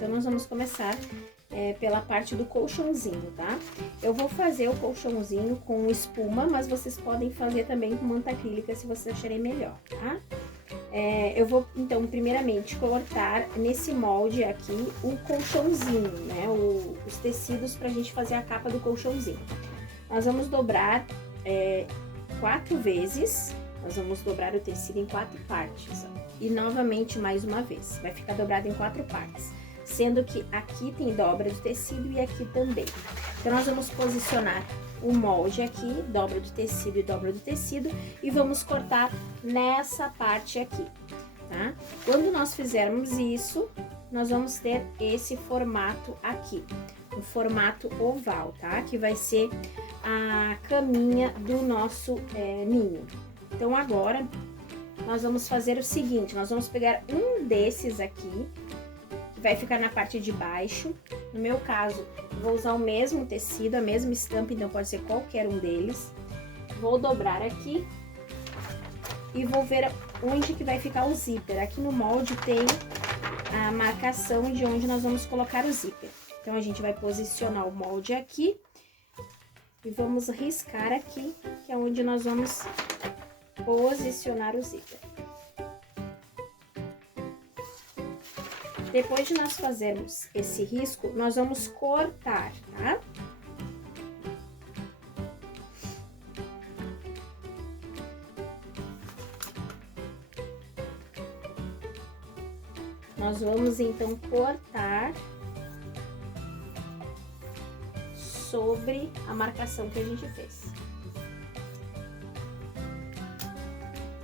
Então, nós vamos começar pela parte do colchãozinho, tá? Eu vou fazer o colchãozinho com espuma, mas vocês podem fazer também com manta acrílica se vocês acharem melhor, tá? Eu vou, então, primeiramente cortar nesse molde aqui o colchãozinho, né? Os tecidos pra gente fazer a capa do colchãozinho. Nós vamos dobrar 4 vezes, nós vamos dobrar o tecido em 4 partes, ó. E novamente mais uma vez, vai ficar dobrado em 4 partes, sendo que aqui tem dobra do tecido e aqui também. Então, nós vamos posicionar o molde aqui, dobra do tecido e dobra do tecido, e vamos cortar nessa parte aqui, tá? Quando nós fizermos isso, nós vamos ter esse formato aqui, um formato oval, tá? Que vai ser a caminha do nosso ninho. Então, agora, nós vamos fazer o seguinte, nós vamos pegar um desses aqui, que vai ficar na parte de baixo. No meu caso, vou usar o mesmo tecido, a mesma estampa, então pode ser qualquer um deles. Vou dobrar aqui e vou ver onde que vai ficar o zíper. Aqui no molde tem a marcação de onde nós vamos colocar o zíper. Então, a gente vai posicionar o molde aqui e vamos riscar aqui, que é onde nós vamos posicionar o zíper. Depois de nós fazermos esse risco, nós vamos cortar, tá? Nós vamos, então, cortar sobre a marcação que a gente fez.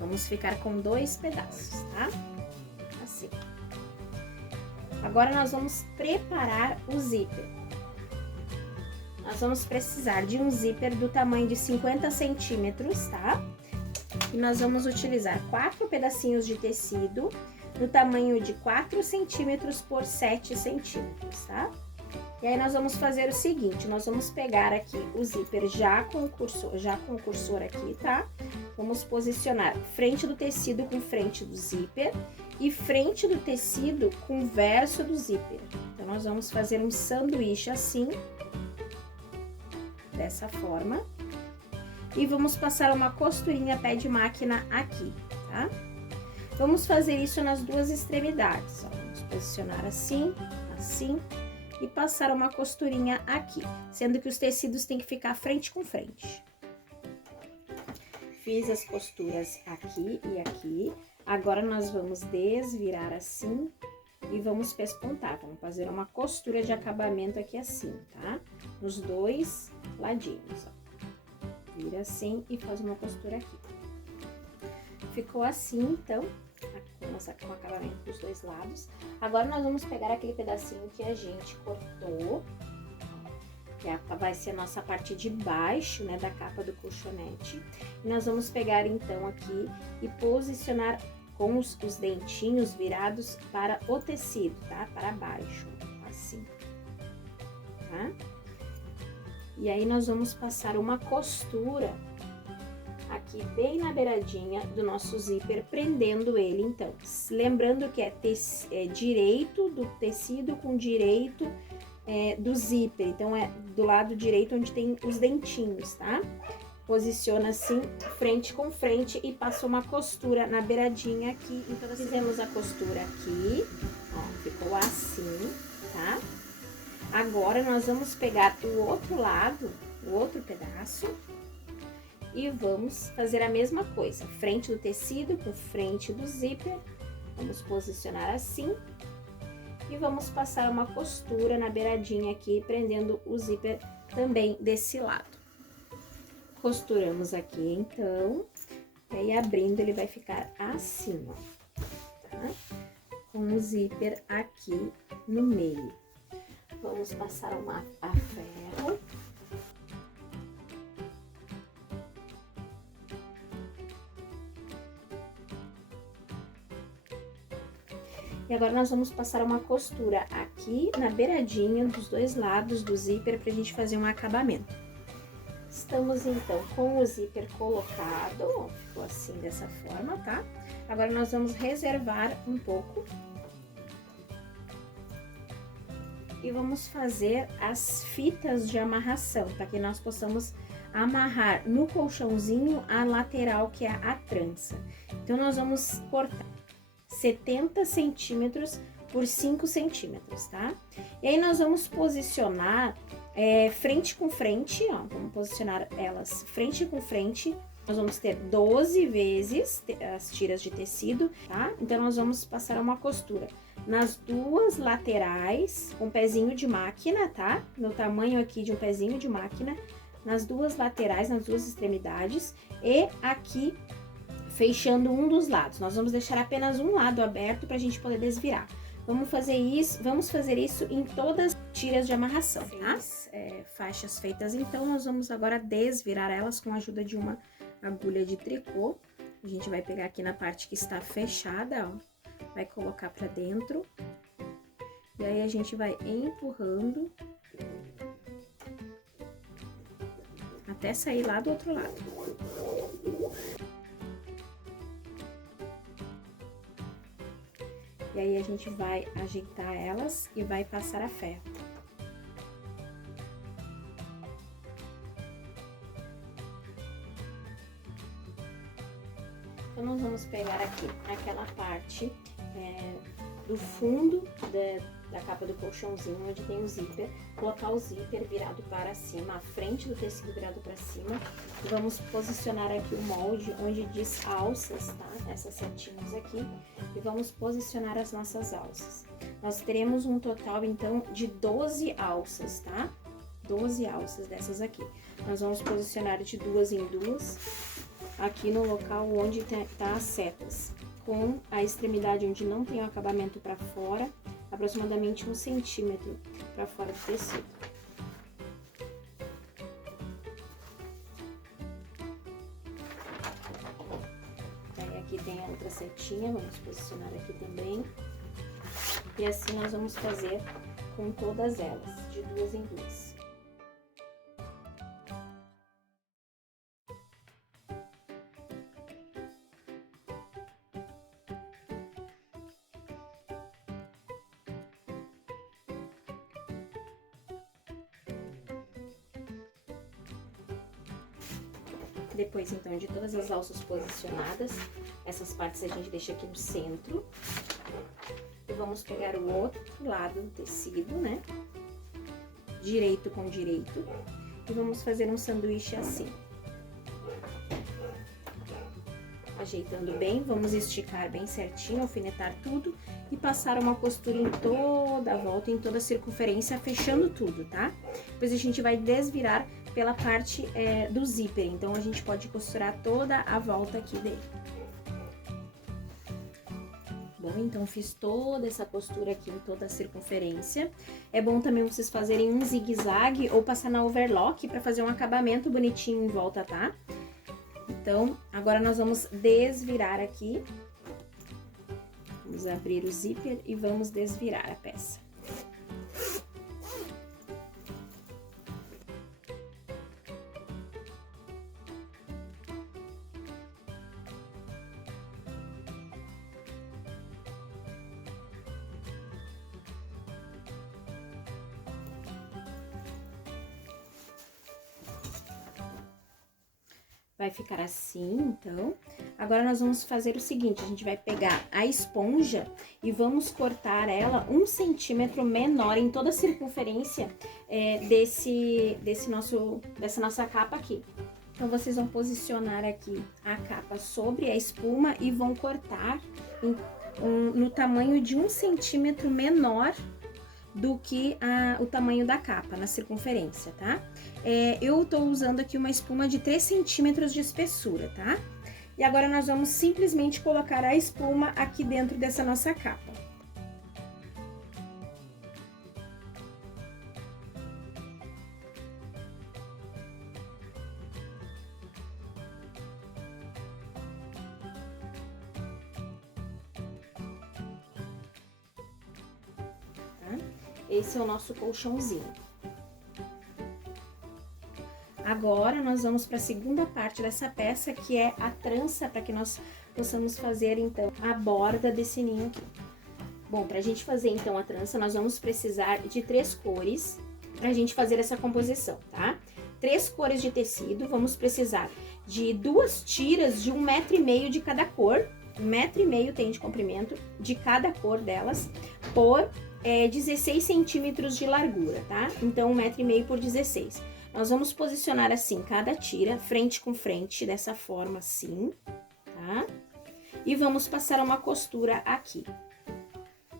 Vamos ficar com 2 pedaços, tá? Assim. Agora, nós vamos preparar o zíper. Nós vamos precisar de um zíper do tamanho de 50 centímetros, tá? E nós vamos utilizar 4 pedacinhos de tecido do tamanho de 4 centímetros por 7 centímetros, tá? E aí, nós vamos fazer o seguinte, nós vamos pegar aqui o zíper já com o cursor aqui, tá? Vamos posicionar frente do tecido com frente do zíper e frente do tecido com verso do zíper. Então, nós vamos fazer um sanduíche assim, dessa forma. E vamos passar uma costurinha pé de máquina aqui, tá? Vamos fazer isso nas 2 extremidades, ó. Vamos posicionar assim, assim, e passar uma costurinha aqui, sendo que os tecidos têm que ficar frente com frente. Fiz as costuras aqui e aqui. Agora, nós vamos desvirar assim e vamos pespontar. Vamos fazer uma costura de acabamento aqui assim, tá? Nos 2 ladinhos, ó. Vira assim e faz uma costura aqui. Ficou assim, então, com o acabamento dos 2 lados. Agora, nós vamos pegar aquele pedacinho que a gente cortou, que vai ser a nossa parte de baixo, né, da capa do colchonete. E nós vamos pegar, então, aqui e posicionar com os dentinhos virados para o tecido, tá? Para baixo, assim, tá? E aí, nós vamos passar uma costura aqui bem na beiradinha do nosso zíper, prendendo ele, então. Lembrando que é direito do tecido com direito do zíper, então é do lado direito onde tem os dentinhos, tá? Posiciona assim, frente com frente e passa uma costura na beiradinha aqui. Então, nós fizemos a costura aqui, ó, ficou assim, tá? Agora, nós vamos pegar o outro lado, o outro pedaço, e vamos fazer a mesma coisa, frente do tecido com frente do zíper, vamos posicionar assim, e vamos passar uma costura na beiradinha aqui, prendendo o zíper também desse lado. Costuramos aqui, então, e aí abrindo ele vai ficar assim, ó, tá? Com o zíper aqui no meio. Vamos passar a ferro. E agora, nós vamos passar uma costura aqui na beiradinha dos 2 lados do zíper pra gente fazer um acabamento. Estamos, então, com o zíper colocado, ó, ficou assim, dessa forma, tá? Agora, nós vamos reservar um pouco e vamos fazer as fitas de amarração, para que nós possamos amarrar no colchãozinho a lateral, que é a trança. Então, nós vamos cortar 70 centímetros por 5 centímetros, tá? E aí, nós vamos posicionar frente com frente, ó, vamos posicionar elas frente com frente. Nós vamos ter 12 vezes as tiras de tecido, tá? Então, nós vamos passar uma costura nas duas laterais, com pezinho de máquina, tá? No tamanho aqui de um pezinho de máquina, nas duas laterais, nas duas extremidades, e aqui fechando um dos lados. Nós vamos deixar apenas um lado aberto pra gente poder desvirar. Vamos fazer isso em todas as tiras de amarração, tá? Faixas feitas, então, nós vamos agora desvirar elas com a ajuda de uma agulha de tricô. A gente vai pegar aqui na parte que está fechada, ó, vai colocar pra dentro. E aí, a gente vai empurrando até sair lá do outro lado. E aí, a gente vai ajeitar elas e vai passar a ferro. Então, nós vamos pegar aqui aquela parte do fundo da capa do colchãozinho, onde tem o zíper, colocar o zíper virado para cima, a frente do tecido virado para cima, e vamos posicionar aqui o molde onde diz alças, tá? Essas setinhas aqui, e vamos posicionar as nossas alças. Nós teremos um total, então, de 12 alças, tá? 12 alças dessas aqui. Nós vamos posicionar de duas em duas, aqui no local onde tá as setas, com a extremidade onde não tem o acabamento para fora, aproximadamente 1 centímetro para fora do tecido. Aí aqui tem a outra setinha, vamos posicionar aqui também. E assim nós vamos fazer com todas elas, de duas em duas. Depois, então, de todas as alças posicionadas, essas partes a gente deixa aqui no centro. E vamos pegar o outro lado do tecido, né? Direito com direito. E vamos fazer um sanduíche assim. Ajeitando bem, vamos esticar bem certinho, alfinetar tudo e passar uma costura em toda a volta, em toda a circunferência, fechando tudo, tá? Depois a gente vai desvirar pela parte do zíper, então a gente pode costurar toda a volta aqui dele. Bom, então fiz toda essa costura aqui em toda a circunferência. É bom também vocês fazerem um zigue-zague ou passar na overlock para fazer um acabamento bonitinho em volta, tá? Então, agora nós vamos desvirar aqui. Vamos abrir o zíper e vamos desvirar a peça. Vai ficar assim, então. Agora, nós vamos fazer o seguinte, a gente vai pegar a esponja e vamos cortar ela 1 centímetro menor em toda a circunferência dessa nossa capa aqui. Então, vocês vão posicionar aqui a capa sobre a espuma e vão cortar no tamanho de 1 centímetro menor do que o tamanho da capa, na circunferência, tá? Eu tô usando aqui uma espuma de 3 centímetros de espessura, tá? E agora nós vamos simplesmente colocar a espuma aqui dentro dessa nossa capa. Esse é o nosso colchãozinho. Agora, nós vamos para a segunda parte dessa peça, que é a trança, para que nós possamos fazer, então, a borda desse ninho aqui. Bom, pra gente fazer então a trança, nós vamos precisar de 3 cores pra gente fazer essa composição, tá? 3 cores de tecido, vamos precisar de 2 tiras de 1,5 m de cada cor, 1,5 m tem de comprimento de cada cor delas, por 16 centímetros de largura, tá? Então, 1,5 m por 16. Nós vamos posicionar assim cada tira, frente com frente, dessa forma assim, tá? E vamos passar uma costura aqui,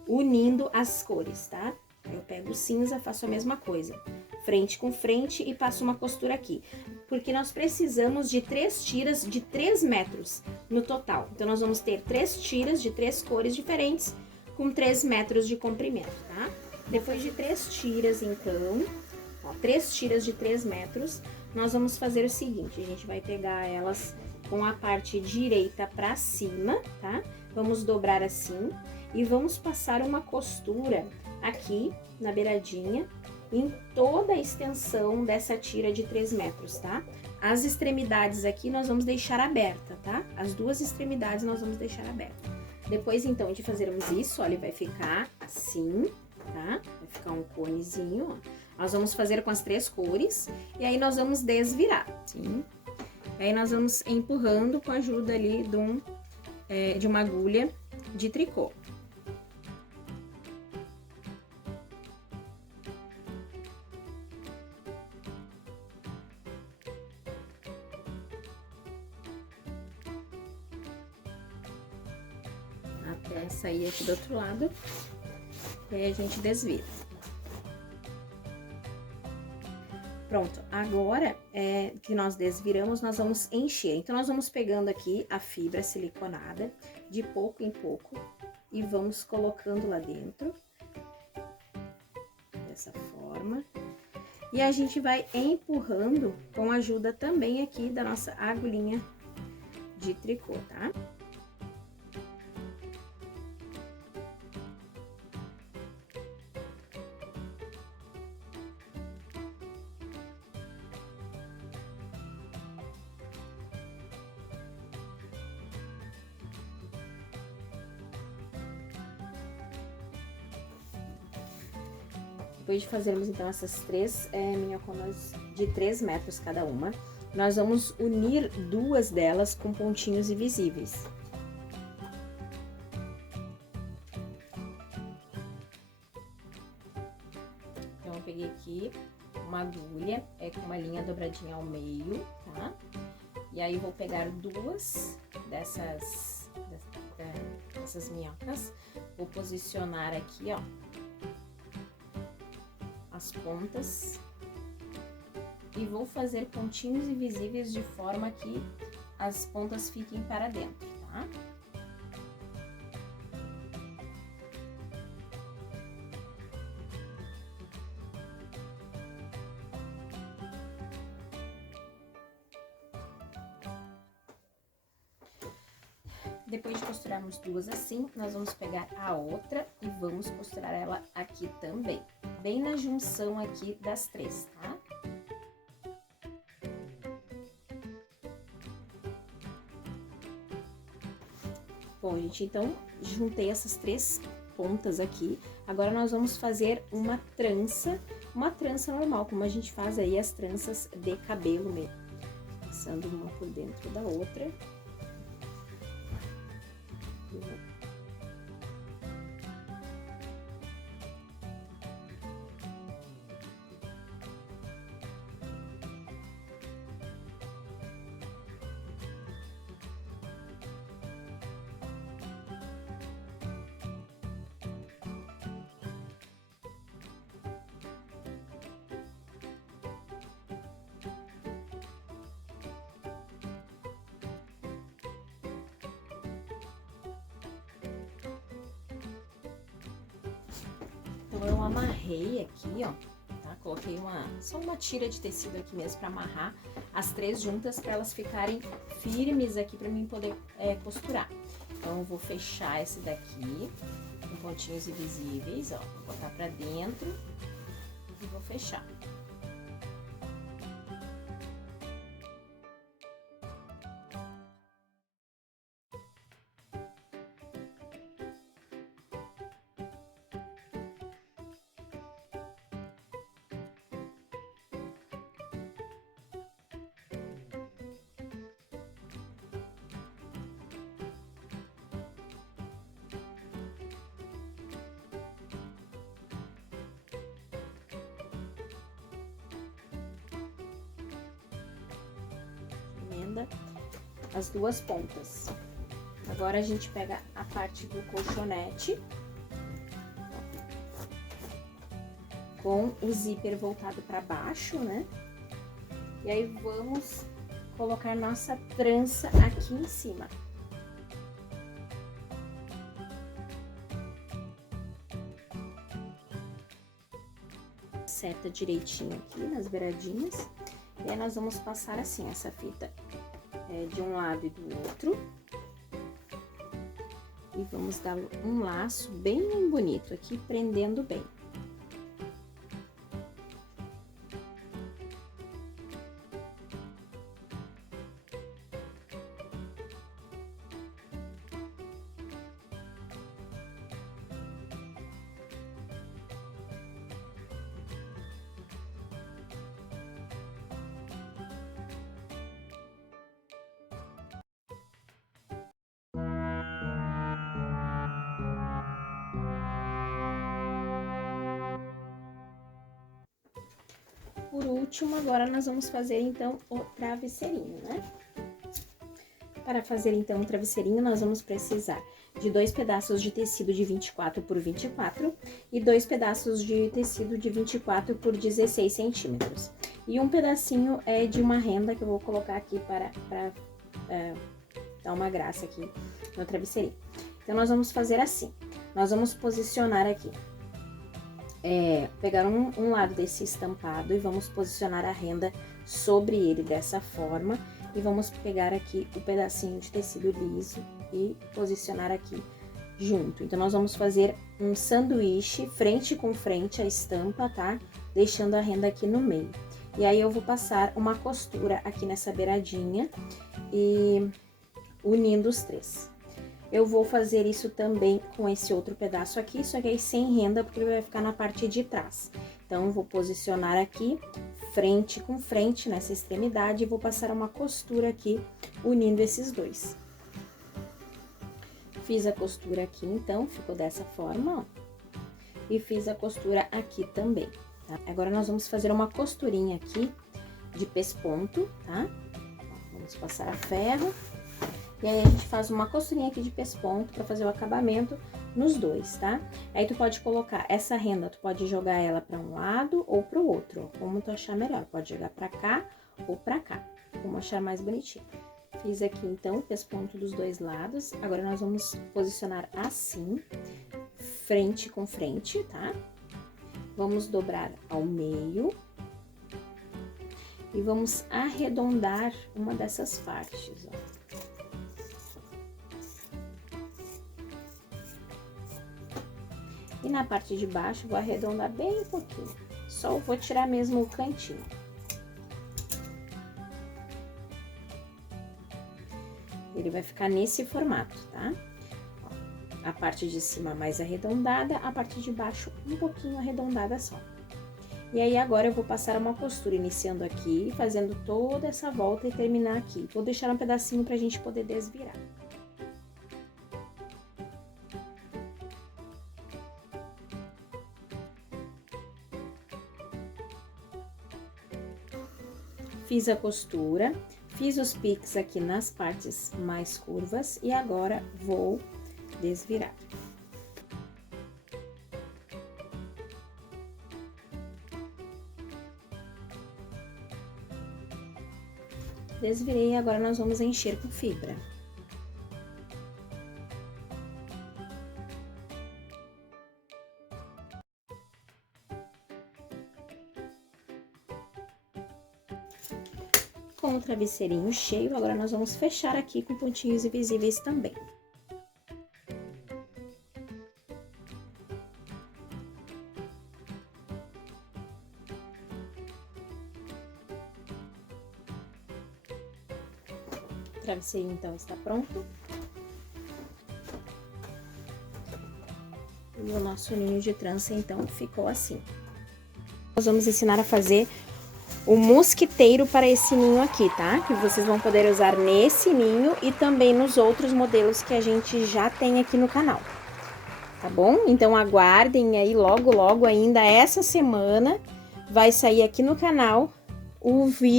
unindo as cores, tá? Eu pego o cinza, faço a mesma coisa, frente com frente e passo uma costura aqui. Porque nós precisamos de 3 tiras de 3 metros no total. Então, nós vamos ter 3 tiras de 3 cores diferentes, com 3 metros de comprimento, tá? Depois de 3 tiras, então, ó, 3 tiras de 3 metros, nós vamos fazer o seguinte, a gente vai pegar elas com a parte direita pra cima, tá? Vamos dobrar assim e vamos passar uma costura aqui na beiradinha, em toda a extensão dessa tira de 3 metros, tá? As extremidades aqui nós vamos deixar aberta, tá? As 2 extremidades nós vamos deixar aberta. Depois, então, de fazermos isso, ó, ele vai ficar assim, tá? Vai ficar um conezinho, ó. Nós vamos fazer com as 3 cores e aí nós vamos desvirar, sim? E aí nós vamos empurrando com a ajuda ali de uma agulha de tricô. Até sair aqui do outro lado, e aí a gente desvira. Pronto, agora que nós desviramos, nós vamos encher. Então, nós vamos pegando aqui a fibra siliconada, de pouco em pouco, e vamos colocando lá dentro, dessa forma. E a gente vai empurrando com a ajuda também aqui da nossa agulhinha de tricô, tá? Depois de fazermos, então, essas 3 minhoconas de 3 metros cada uma, nós vamos unir 2 delas com pontinhos invisíveis. Então, eu peguei aqui uma agulha, com uma linha dobradinha ao meio, tá? E aí, vou pegar 2 dessas minhocas, vou posicionar aqui, ó, as pontas e vou fazer pontinhos invisíveis de forma que as pontas fiquem para dentro, tá? Depois de costurarmos 2 assim, nós vamos pegar a outra e vamos costurar ela aqui também, bem na junção aqui das 3, tá? Bom, gente, então, juntei essas 3 pontas aqui. Agora, nós vamos fazer uma trança normal, como a gente faz aí as tranças de cabelo mesmo. Passando uma por dentro da outra. Então, eu amarrei aqui, ó, tá? Coloquei só uma tira de tecido aqui mesmo pra amarrar as 3 juntas, pra elas ficarem firmes aqui pra mim poder costurar. Então, eu vou fechar esse daqui com pontinhos invisíveis, ó, vou botar pra dentro e vou fechar. renda as duas pontas. Agora a gente pega a parte do colchonete com o zíper voltado para baixo, né? E aí vamos colocar nossa trança aqui em cima. Acerta direitinho aqui nas beiradinhas. E aí nós vamos passar assim essa fita de um lado e do outro. E vamos dar um laço bem bonito aqui, prendendo bem. Por último, agora nós vamos fazer então o travesseirinho, né? Para fazer então o travesseirinho, nós vamos precisar de 2 pedaços de tecido de 24 por 24 e 2 pedaços de tecido de 24 por 16 centímetros. E um pedacinho de uma renda que eu vou colocar aqui para dar uma graça aqui no travesseirinho. Então, nós vamos fazer assim. Nós vamos posicionar aqui. Pegar um lado desse estampado e vamos posicionar a renda sobre ele dessa forma. E vamos pegar aqui o pedacinho de tecido liso e posicionar aqui junto. Então, nós vamos fazer um sanduíche frente com frente a estampa, tá? Deixando a renda aqui no meio. E aí, eu vou passar uma costura aqui nessa beiradinha e unindo os três. Eu vou fazer isso também com esse outro pedaço aqui, só que aí sem renda, porque ele vai ficar na parte de trás. Então, eu vou posicionar aqui, frente com frente, nessa extremidade, e vou passar uma costura aqui, unindo esses dois. Fiz a costura aqui, então, ficou dessa forma, ó. E fiz a costura aqui também, tá? Agora, nós vamos fazer uma costurinha aqui de pesponto, tá? Vamos passar a ferro. E aí, a gente faz uma costurinha aqui de pesponto pra fazer o acabamento nos dois, tá? Aí, tu pode colocar essa renda, tu pode jogar ela pra um lado ou pro outro, ó, como tu achar melhor. Pode jogar pra cá ou pra cá, como achar mais bonitinho. Fiz aqui, então, o pesponto dos dois lados. Agora, nós vamos posicionar assim, frente com frente, tá? Vamos dobrar ao meio. E vamos arredondar uma dessas partes, ó. E na parte de baixo, vou arredondar bem pouquinho. Só vou tirar mesmo o cantinho. Ele vai ficar nesse formato, tá? Ó, a parte de cima mais arredondada, a parte de baixo um pouquinho arredondada só. E aí, agora eu vou passar uma costura, iniciando aqui, fazendo toda essa volta e terminar aqui. Vou deixar um pedacinho pra gente poder desvirar. Fiz a costura, fiz os piques aqui nas partes mais curvas e agora vou desvirar. Desvirei e agora nós vamos encher com fibra. Com o travesseirinho cheio, agora nós vamos fechar aqui com pontinhos invisíveis também. O travesseirinho, então, está pronto. E o nosso ninho de trança, então, ficou assim. Nós vamos ensinar a fazer o mosquiteiro para esse ninho aqui, tá? Que vocês vão poder usar nesse ninho e também nos outros modelos que a gente já tem aqui no canal, tá bom? Então, aguardem aí, logo ainda essa semana vai sair aqui no canal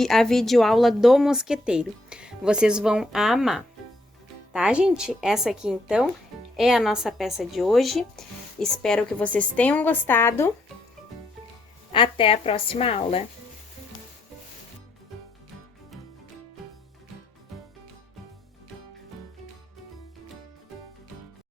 a videoaula do mosquiteiro. Vocês vão amar, tá, gente? Essa aqui, então, é a nossa peça de hoje. Espero que vocês tenham gostado. Até a próxima aula!